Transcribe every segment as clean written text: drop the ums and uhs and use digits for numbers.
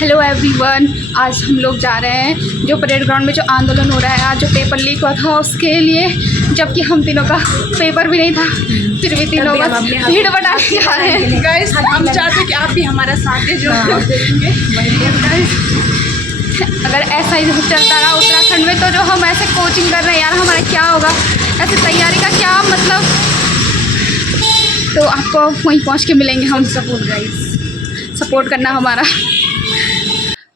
Hello everyone, आज हम लोग जा रहे हैं जो परेड ग्राउंड में जो आंदोलन हो रहा है, आज जो पेपर लीक हुआ था उसके लिए, जबकि हम तीनों का पेपर भी नहीं था, फिर भी तीनों का भीड़ बना के जा रहे हैं। गाइस, हम चाहते हैं कि आप भी हमारा साथ दें जो देखेंगे। अगर ऐसा ही चलता रहा उत्तराखंड में तो जो हम ऐसे कोचिंग कर रहे हैं यार, हमारा क्या होगा, ऐसे तैयारी का क्या मतलब। तो आपको वहीं पहुँच के मिलेंगे हम। सपोर्ट करना हमारा।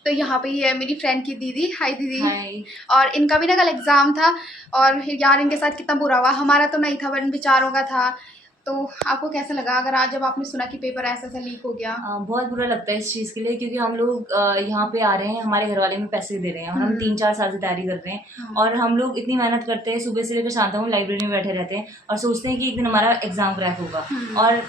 तो यहाँ पे ये है मेरी फ्रेंड की दीदी। हाय दीदी। हाय। और इनका भी ना कल एग्ज़ाम था और यार इनके साथ कितना बुरा हुआ। हमारा तो नहीं था बट बेचारों का था। तो आपको कैसा लगा अगर आज जब आपने सुना कि पेपर ऐसा ऐसा लीक हो गया? बहुत बुरा लगता है इस चीज़ के लिए, क्योंकि हम लोग यहाँ पे आ रहे हैं, हमारे घर वाले में पैसे दे रहे हैं और हम 3-4 साल से तैयारी कर रहे हैं। और हम लोग इतनी मेहनत करते हैं, सुबह से लेकर शाम तक हम लाइब्रेरी में बैठे रहते हैं और सोचते हैं कि एक दिन हमारा एग्ज़ाम क्रैक होगा। और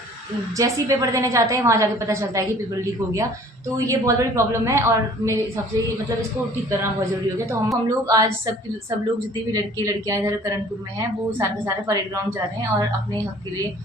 जैसे ही पेपर देने जाते हैं वहाँ जाके पता चलता है कि पेपर लीक हो गया। तो ये बहुत बड़ी प्रॉब्लम है और मेरे हिसाब से मतलब इसको ठीक करना बहुत ज़रूरी हो गया। तो हम लोग आज सब लोग जितने भी लड़के लड़कियाँ इधर करणपुर में हैं वो सारे के सारे परेड ग्राउंड जा रहे हैं और अपने हक के लिए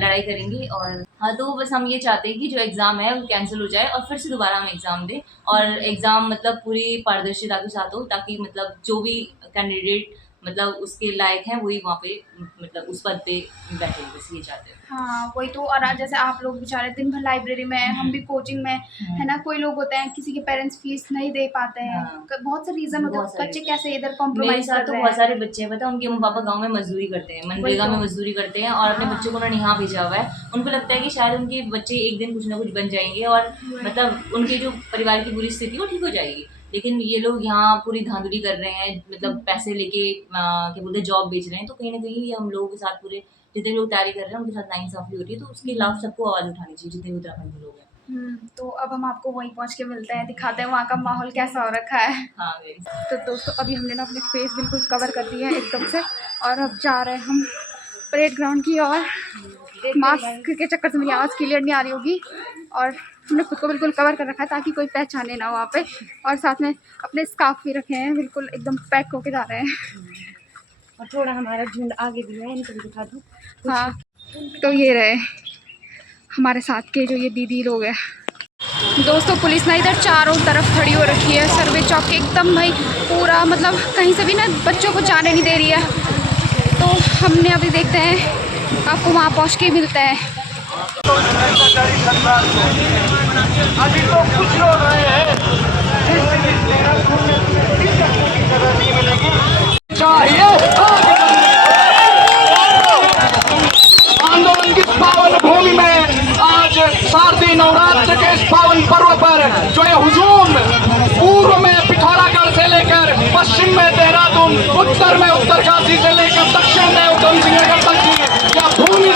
लड़ाई करेंगे। और हाँ, तो बस हम ये चाहते हैं कि जो एग्ज़ाम है वो कैंसिल हो जाए और फिर से दोबारा हम एग्ज़ाम दें और एग्ज़ाम मतलब पूरी पारदर्शिता के साथ हो, ताकि मतलब जो भी कैंडिडेट मतलब उसके लायक हैं वही वहाँ पे मतलब उस पद पे बैठे, बस ये चाहते हैं। हाँ वही तो। और आज जैसे आप लोग बेचारे दिन भर लाइब्रेरी में, हम भी कोचिंग में है ना। कोई लोग होते हैं किसी के पेरेंट्स फीस नहीं दे पाते हैं। बहुत से रीज़न होते हैं। बच्चे कैसे इधर मेरे कॉम्प्रोमाइज़ साथ कर तो रहे बहुत हैं। सारे बच्चे हैं, पता है, उनके मम्मी पापा गांव में मजदूरी करते हैं, मनरेगा में मजदूरी करते हैं और अपने बच्चों को उन्होंने यहाँ भेजा हुआ है। उनको लगता है कि शायद उनके बच्चे एक दिन कुछ ना कुछ बन जाएंगे और मतलब उनकी जो परिवार की बुरी स्थिति वो ठीक हो जाएगी। लेकिन ये लोग यहाँ पूरी धांधली कर रहे हैं, मतलब पैसे लेके क्या बोलते हैं जॉब बेच रहे हैं। तो कहीं ना कहीं ये हम लोगों के साथ पूरे जितने लोग तैयारी कर रहे हैं उनके साथ नाइंसाफ़ी हो रही है। तो उसके खिलाफ सबको आवाज़ उठानी चाहिए, जितने भी उत्तराखंड के लोग हैं। तो अब हम आपको वहीं पहुंच के मिलते हैं, दिखाते हैं वहाँ का माहौल कैसा हो रखा है। हाँ तो दोस्तों अभी हमने ना अपने फेस बिल्कुल कवर कर दिया है एकदम से और अब जा रहे हैं हम परेड ग्राउंड की। और मास्क के चक्कर से मेरी आवाज़ क्लियर नहीं आ रही होगी और हमने खुद को बिल्कुल कवर कर रखा है ताकि कोई पहचाने ना वहाँ पे। और साथ में अपने स्कार्फ भी रखे हैं, बिल्कुल एकदम पैक होके जा रहे हैं। और थोड़ा हमारा झुंड आगे भी है, इनको भी दिखा दूँ। हाँ, तो ये रहे हमारे साथ के जो ये दीदी लोग हैं। दोस्तों पुलिस ना इधर चारों तरफ खड़ी हो रखी है, सर्वे चौक के एकदम भाई पूरा, मतलब कहीं से भी ना बच्चों को जाने नहीं दे रही है। तो हमने अभी देखते हैं आपको वहाँ पहुँच के मिलते हैं। अभी तो कुछ हो रहे हैं, चाहिए आंदोलन की पावन भूमि में आज शारदीय नवरात्र के इस पावन पर्व पर जो ये हुजूम पूर्व में पिथौरागढ़ से लेकर पश्चिम में देहरादून, उत्तर में उत्तरकाशी से लेकर दक्षिण में उधम सिंह नगर तक की या भूमि,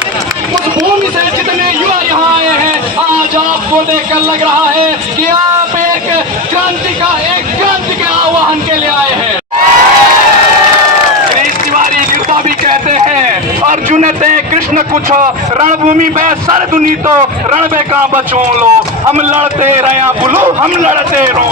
उस भूमि से जितने युवा यहाँ आए हैं, आज आपको देखकर लग रहा है कि आप एक क्रांति के आह्वान के लिए आए हैं। तिवारी गिरदा भी कहते हैं अर्जुन ते कृष्ण कुछ रणभूमि में सरदुनी तो रणबे का बचो लो, हम लड़ते रहे बुलो हम लड़ते रो।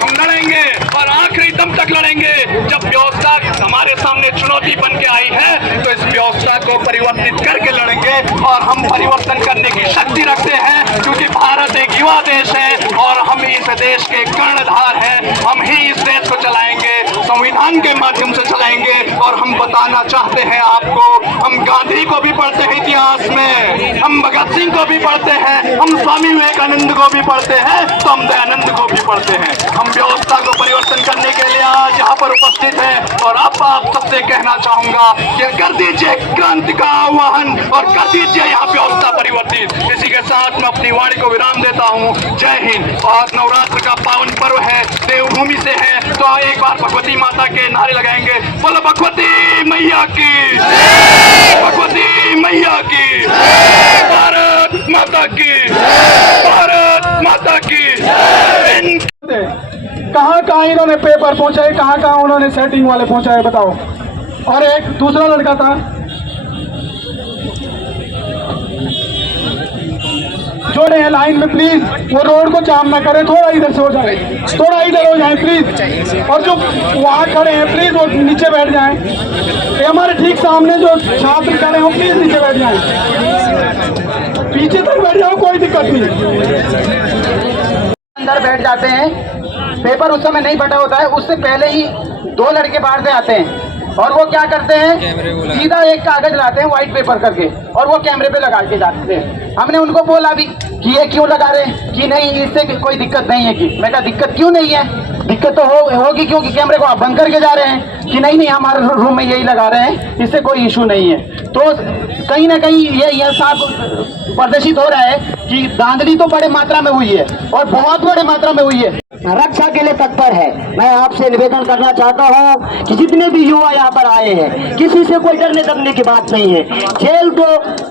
हम लड़ेंगे और आखिरी दम तक लड़ेंगे। जब व्यवस्था हमारे सामने चुनौती बन के आई है तो इस व्यवस्था को परिवर्तित करके लड़ेंगे और हम परिवर्तन करने की शक्ति रखते हैं, क्योंकि भारत एक युवा देश है और हम इस देश के कर्णधार हैं। हम ही इस देश को चलाएंगे, संविधान के माध्यम से चलाएंगे। और हम बताना चाहते हैं आपको, हम गांधी को भी पढ़ते हैं इतिहास में, हम भगत सिंह को भी पढ़ते हैं, हम स्वामी विवेकानंद को भी पढ़ते हैं, तो हम दयानंद को भी पढ़ते हैं। हम व्यवस्था को परिवर्तन करने के लिए आज यहाँ पर उपस्थित हैं और अब आप सबसे कहना चाहूंगा कि कर दीजिए क्रांति का आह्वान और कर दीजिए यहाँ व्यवस्था परिवर्तित। इसी के साथ मैं अपनी वाणी को विराम देता हूँ। जय हिंद। और नवरात्र का पावन पर्व है, देवभूमि से है, तो एक बार भगवती माता के नारे लगाएंगे। बोलो भगवती मैया की, भगवती मैया की, भारत माता की, भारत माता की। कहाँ कहाँ इन्होंने पेपर पहुंचाए, कहाँ कहाँ उन्होंने सेटिंग वाले पहुंचाए बताओ। और एक दूसरा लड़का था जोड़े हैं लाइन में, प्लीज वो रोड को जाम ना करें, थोड़ा इधर से हो जाए, थोड़ा इधर हो जाए प्लीज। और जो वहाँ खड़े हैं प्लीज वो नीचे बैठ जाएं। ये हमारे ठीक सामने जो छात्र खड़े हैं प्लीज नीचे बैठ जाएं, पीछे तक बैठ जाओ, कोई दिक्कत नहीं। अंदर बैठ जाते हैं, पेपर उस समय नहीं फटा होता है, उससे पहले ही 2 लड़के बाहर से आते हैं और वो क्या करते हैं, सीधा एक कागज लाते हैं व्हाइट पेपर करके और वो कैमरे पे लगा के जाते हैं। हमने उनको बोला भी कि ये क्यों लगा रहे हैं, कि नहीं इससे कोई दिक्कत नहीं है। कि मैं कहा दिक्कत क्यों नहीं है, दिक्कत तो होगी क्योंकि कैमरे को आप बंद करके जा रहे हैं। कि नहीं हमारे रूम में यही लगा रहे हैं, इससे कोई इशू नहीं है। तो कहीं ना कहीं ये साफ प्रदर्शित हो रहा है कि धांधली तो बड़े मात्रा में हुई है और बहुत बड़े मात्रा में हुई है। रक्षा के लिए तत्पर है। मैं आपसे निवेदन करना चाहता हूं कि जितने भी युवा यहाँ पर आए हैं, किसी से कोई डरने दबने की बात नहीं है। जेल तो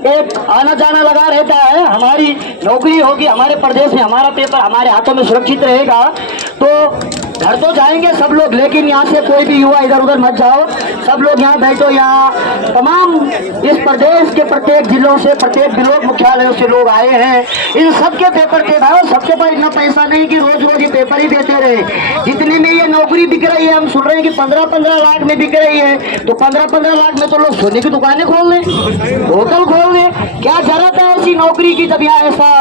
एक आना जाना लगा रहता है, हमारी नौकरी होगी, हमारे प्रदेश में हमारा पेपर हमारे हाथों में सुरक्षित रहेगा तो घर तो जाएंगे सब लोग, लेकिन यहाँ से कोई भी युवा इधर उधर मत जाओ, सब लोग यहाँ बैठो। यहाँ तमाम इस प्रदेश के प्रत्येक जिलों से, प्रत्येक ब्लॉक मुख्यालयों से लोग आए हैं। इन सबके पेपर के भाव, सबके पास इतना पैसा नहीं कि रोज रोज ये पेपर ही देते रहे। जितने में ये नौकरी बिक रही है, हम सुन रहे हैं कि 15-15 लाख में बिक रही है, तो 15-15 लाख में तो लोग सोने की दुकानें खोल लें, होटल खोल लें। क्या जरूरत है ऐसी नौकरी की जब यहाँ ऐसा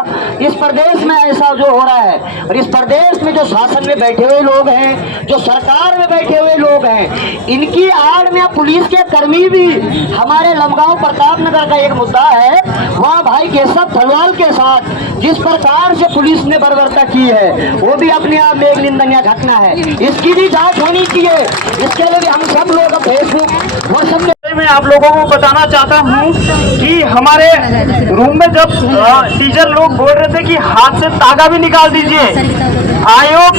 इस प्रदेश में ऐसा जो हो रहा है। और इस प्रदेश में जो शासन में बैठे हुए लोग हैं, जो सरकार में बैठे हुए लोग हैं, इनकी आड़ में पुलिस के कर्मी भी। हमारे लमगांव प्रताप नगर का एक मुद्दा है, वहाँ भाई केशव थलवाल के साथ जिस प्रकार से पुलिस ने बर्बरता की है, वो भी अपने आप में एक निंदनीय घटना है। इसकी भी जांच होनी चाहिए। इसके लिए भी हम सब लोग फेसबुक व्हाट्सएप में मैं आप लोगों को बताना चाहता हूं कि हमारे रूम में जब टीचर लोग बोल रहे थे कि हाथ से तागा भी निकाल दीजिए, आयोग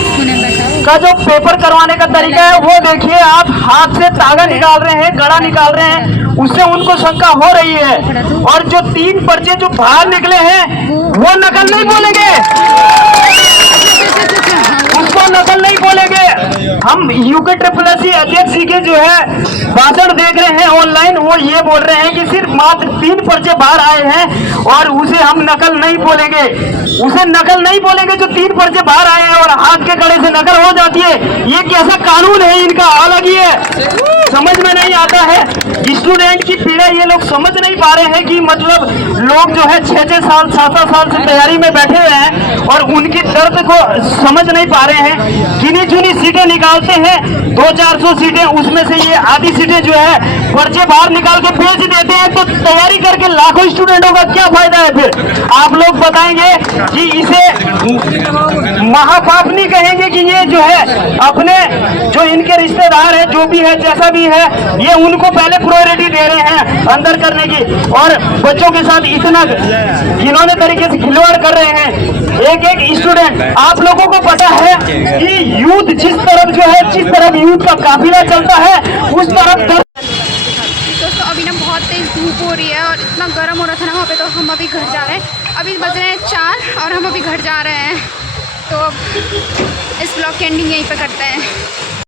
का जो पेपर करवाने का तरीका है वो देखिए, आप हाथ से तागा निकाल रहे हैं, गड़ा निकाल रहे हैं, उससे उनको शंका हो रही है। और जो 3 पर्चे जो बाहर निकले हैं वो नकल नहीं बोलेंगे, उसको नकल नहीं बोलेंगे। हम UKSS अध्यक्ष के जो है भाषण देख रहे हैं ऑनलाइन, वो ये बोल रहे हैं कि सिर्फ मात्र 3 पर्चे बाहर आए हैं और उसे हम नकल नहीं बोलेंगे। उसे नकल नहीं बोलेंगे जो 3 पर्चे बाहर आए हैं और हाथ के गड़े से नकल हो जाती है। ये कैसा कानून है इनका, अलग ही है, समझ में नहीं आता है। स्टूडेंट की पीड़ा ये लोग समझ नहीं पा रहे हैं कि मतलब लोग जो है 6-6 साल 7-7 साल से तैयारी में बैठे हुए हैं और उनकी दर्द को समझ नहीं पा रहे हैं। गिनी चुनी सीटें निकालते हैं, 200-400 सीटें, उसमें से ये आधी सीटें जो है पर्चे बाहर निकाल के बेच देते हैं। तो तैयारी करके लाखों स्टूडेंटों का क्या फायदा है फिर? आप लोग बताएंगे कि इसे महापाप नहीं कहेंगे कि ये जो है अपने जो इनके रिश्तेदार है, जो भी है, जैसा भी है, ये उनको पहले प्रायोरिटी दे रहे हैं अंदर करने की और बच्चों के साथ इतना घिनौने तरीके से खिलवाड़ कर रहे हैं। एक स्टूडेंट, आप लोगों को पता है कि यूथ जिस तरफ जो है, जिस तरफ यूथ का काफिला चलता है उस तरफ। दोस्तों अभी ना बहुत तेज़ धूप हो रही है और इतना गर्म हो रहा था ना वहाँ पे, तो हम अभी घर जा रहे हैं। अभी बज रहे हैं 4 और हम अभी घर जा रहे हैं। तो इस ब्लॉग की एंडिंग यहीं पे करते हैं।